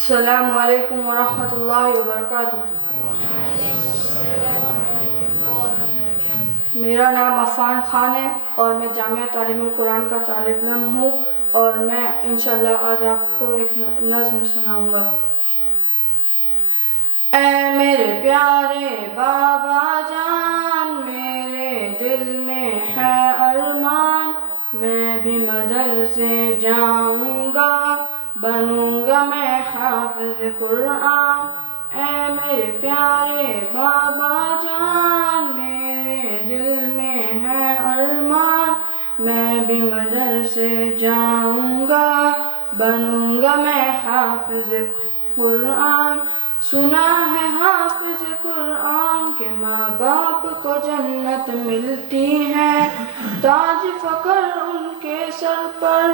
السلام علیکم ورحمۃ اللہ وبرکاتہ۔ میرا نام عفان خان ہے اور میں جامعہ تعلیم القرآن کا طالب علم ہوں، اور میں انشاءاللہ آج آپ کو ایک نظم سناؤں گا۔ اے میرے پیارے بابا جان، میرے دل میں ہے ارمان، میں بھی مدرسے جاؤں گا، بنوں گا میں حافظ قرآن۔ اے میرے پیارے بابا جان، میرے دل میں ہے ارمان، میں بھی مدرسے جاؤں گا، بنوں گا میں حافظ قرآن۔ سنا ہے حافظ قرآن کے ماں باپ کو جنت ملتی ہے، تاج فخر ان کے سر پر،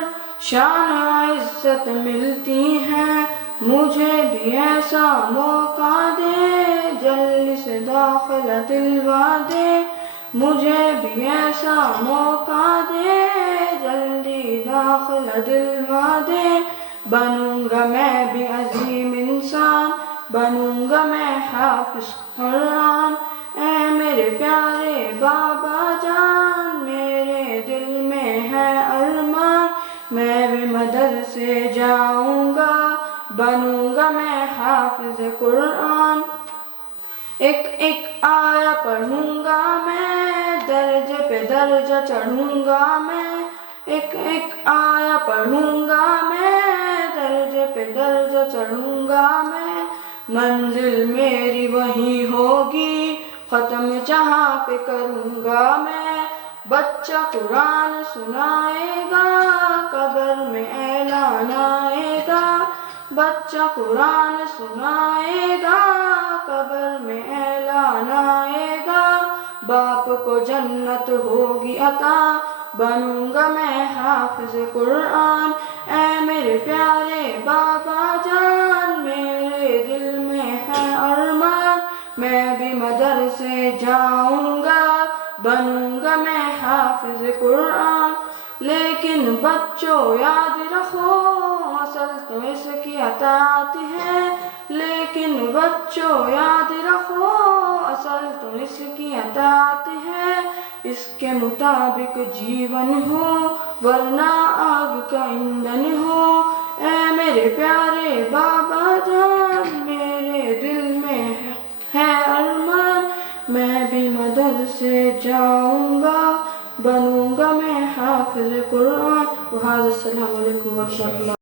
شان عزت ملتی ہے۔ مجھے بھی ایسا موقع دے، جلدی سے داخلہ دلوا دے، مجھے بھی ایسا موقع دے، جلدی داخلہ دلوا دے، بنوں گا میں بھی عظیم انسان، بنوں گا میں حافظ قرآن۔ اے میرے پیارے بابا جان، میرے دل میں ہے ارمان، میں بھی مدرسے جاؤں گا، بنوں گا میں حافظ قرآن۔ ایک ایک آیا پڑھوں گا میں، درجے پہ درجہ چڑھوں گا میں، ایک ایک آیا پڑھوں گا میں، درجے پہ درجہ چڑھوں گا میں، منزل میری وہی ہوگی، ختم جہاں پہ کروں گا میں۔ بچہ قرآن سنائے گا، قبر میں اعلان آئے گا، بچہ قرآن سنائے گا، قبر میں اعلان آئے گا، باپ کو جنت ہوگی عطا، بنوں گا میں حافظ قرآن۔ اے میرے پیارے بابا جان، میرے دل میں ہے ارمان، میں بھی مدرسے جاؤں گا، بنوں گا میں حافظ قرآن۔ لیکن بچوں یاد رکھو، اصل تو اس کی اطاعت ہے، لیکن بچوں یاد رکھو، اصل تو اس کی اطاعت ہے، اس کے مطابق جیون ہو، ورنہ آگ کا ایندھن ہو۔ اے میرے پیارے بابا جان، میرے دل میں ہے ارمان، میں بھی مدرسے جاؤں گا، بنوں گا میں حافظ قرآن۔ وہذا السلام علیکم ورحمۃ اللہ۔